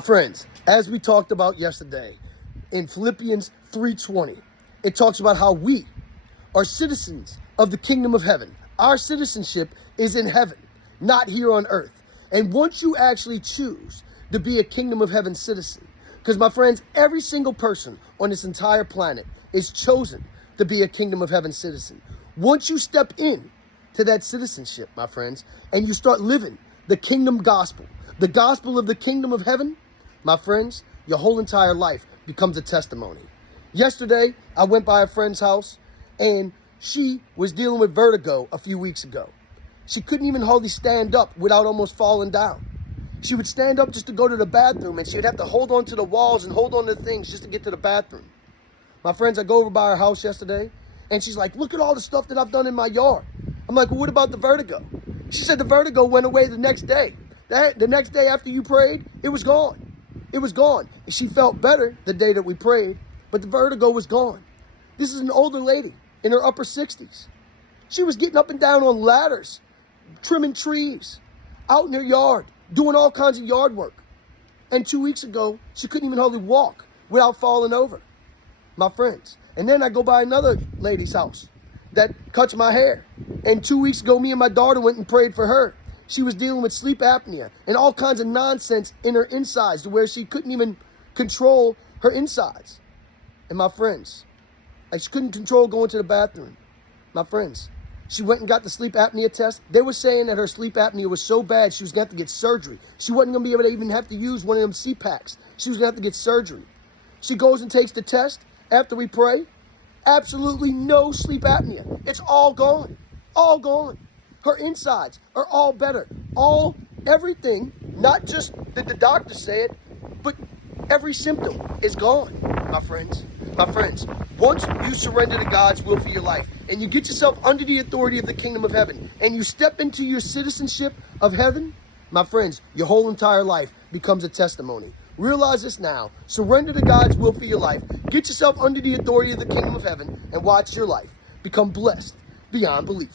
Friends, as we talked about yesterday, in Philippians 3:20, it talks about how we are citizens of the kingdom of heaven. Our citizenship is in heaven, not here on earth. And once you actually choose to be a kingdom of heaven citizen, because my friends, every single person on this entire planet is chosen to be a kingdom of heaven citizen. Once you step in to that citizenship, my friends, and you start living the kingdom gospel, the gospel of the kingdom of heaven, my friends, your whole entire life becomes a testimony. Yesterday, I went by a friend's house, and she was dealing with vertigo a few weeks ago. She couldn't even hardly stand up without almost falling down. She would stand up just to go to the bathroom, and she would have to hold on to the walls and hold on to things just to get to the bathroom. My friends, I go over by her house yesterday, and she's like, look at all the stuff that I've done in my yard. I'm like, well, what about the vertigo? She said the vertigo went away the next day. The next day after you prayed, it was gone. It was gone. And she felt better the day that we prayed, but the vertigo was gone. This is an older lady in her upper 60s. She was getting up and down on ladders, trimming trees, out in her yard, doing all kinds of yard work. And 2 weeks ago, she couldn't even hardly walk without falling over. My friends. And then I go by another lady's house that cuts my hair. And 2 weeks ago, me and my daughter went and prayed for her. She was dealing with sleep apnea and all kinds of nonsense in her insides to where she couldn't even control her insides. And my friends, like she couldn't control going to the bathroom. My friends, she went and got the sleep apnea test. They were saying that her sleep apnea was so bad she was going to have to get surgery. She wasn't going to be able to even have to use one of them CPAPs. She was going to have to get surgery. She goes and takes the test after we pray. Absolutely no sleep apnea. It's all gone. All gone. Her insides are all better. Everything, not just that the doctors say it, but every symptom is gone, my friends. My friends, once you surrender to God's will for your life and you get yourself under the authority of the kingdom of heaven and you step into your citizenship of heaven, my friends, your whole entire life becomes a testimony. Realize this now. Surrender to God's will for your life. Get yourself under the authority of the kingdom of heaven and watch your life become blessed beyond belief.